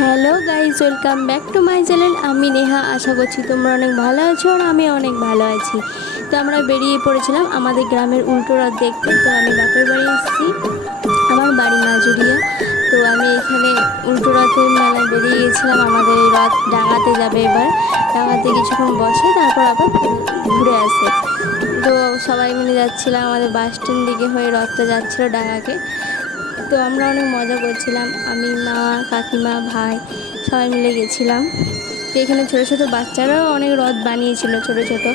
Hello guys, welcome back to my channel. আমি নেহা। আশা করছি তোমরা অনেক ভালো আছো আর আমি অনেক ভালো আছি। তো আমরা বেরিয়ে পড়েছিলাম আমাদের গ্রামের উল্টো রথ দেখতে। তো আমি বাপের বাড়ি এসেছি, আমার বাড়ি মাজুরিয়া। তো আমি এখানে উল্টো রথের মেলায় বেরিয়ে গেছিলাম। আমাদের এই রথ ডাঙাতে যাবে, এবার ডাঙাতে কিছুক্ষণ বসে তারপর আবার ঘুরে আসে। তো সবাই মিলে যাচ্ছিলাম, আমাদের বাস স্ট্যান্ড দিকে হয়ে রথটা যাচ্ছিলো ডাঙাকে। তো আমরা অনেক মজা করছিলাম, আমি, মা, কাকিমা, ভাই সবাই মিলে গেছিলাম। তো এখানে ছোটো ছোটো বাচ্চারাও অনেক রথ বানিয়েছিল, ছোটো ছোটো,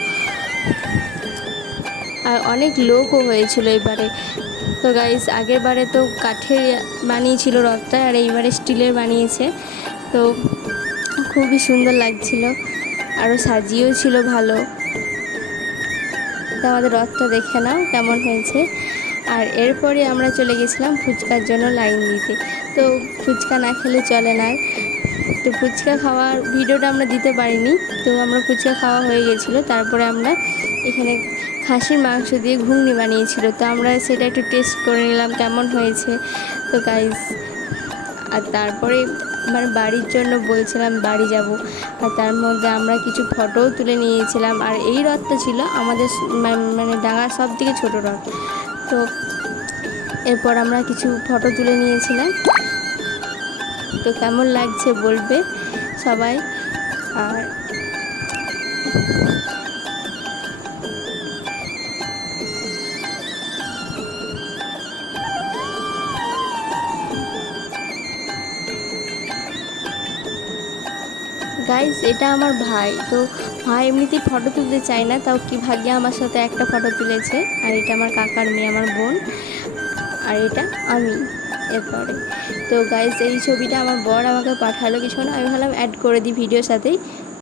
আর অনেক লোকও হয়েছিল এবারে। তো গাইস, আগের বারে তো কাঠের বানিয়েছিল রথটা, আর এইবারে স্টিলের বানিয়েছে। তো খুবই সুন্দর লাগছিল, আরও সাজিয়েও ছিল ভালো। তো আমাদের রথটা দেখে নাও কেমন হয়েছে। আর এরপরে আমরা চলে গেছিলাম ফুচকার জন্য লাইন দিতে। তো ফুচকা না খেলে চলে না। তো ফুচকা খাওয়ার ভিডিওটা আমরা দিতে পারিনি। তো আমরা ফুচকা খাওয়া হয়ে গেছিলো, তারপরে আমরা এখানে খাসির মাংস দিয়ে ঘুগনি বানিয়েছিল। তো আমরা সেটা একটু টেস্ট করে নিলাম কেমন হয়েছে। তো গাইস, আর তারপরে মানে বাড়ির জন্য বলছিলাম বাড়ি যাব, আর তার মধ্যে আমরা কিছু ফটোও তুলে নিয়েছিলাম। আর এই রথটা ছিল আমাদের মানে ডাঙার সব থেকে ছোটো রথ। তো এরপর আমরা কিছু ফটো তুলে নিয়েছিলাম। তো কেমন লাগছে বলবে সবাই। আর গাইস, এটা আমার ভাই। তো ভাই এমনিতেই ফটো তুলতে চায় না, তাও কি ভাগ্যে আমার সাথে একটা ফটো তুলেছে। আর এটা আমার কাকার মেয়ে, আমার বোন। আর এটা আমি এরপরে। তো গাইস, এই ছবিটা আমার বর আমাকে পাঠালো কিছুক্ষণ, আমি ভাবলাম অ্যাড করে দিই ভিডিওর সাথেই।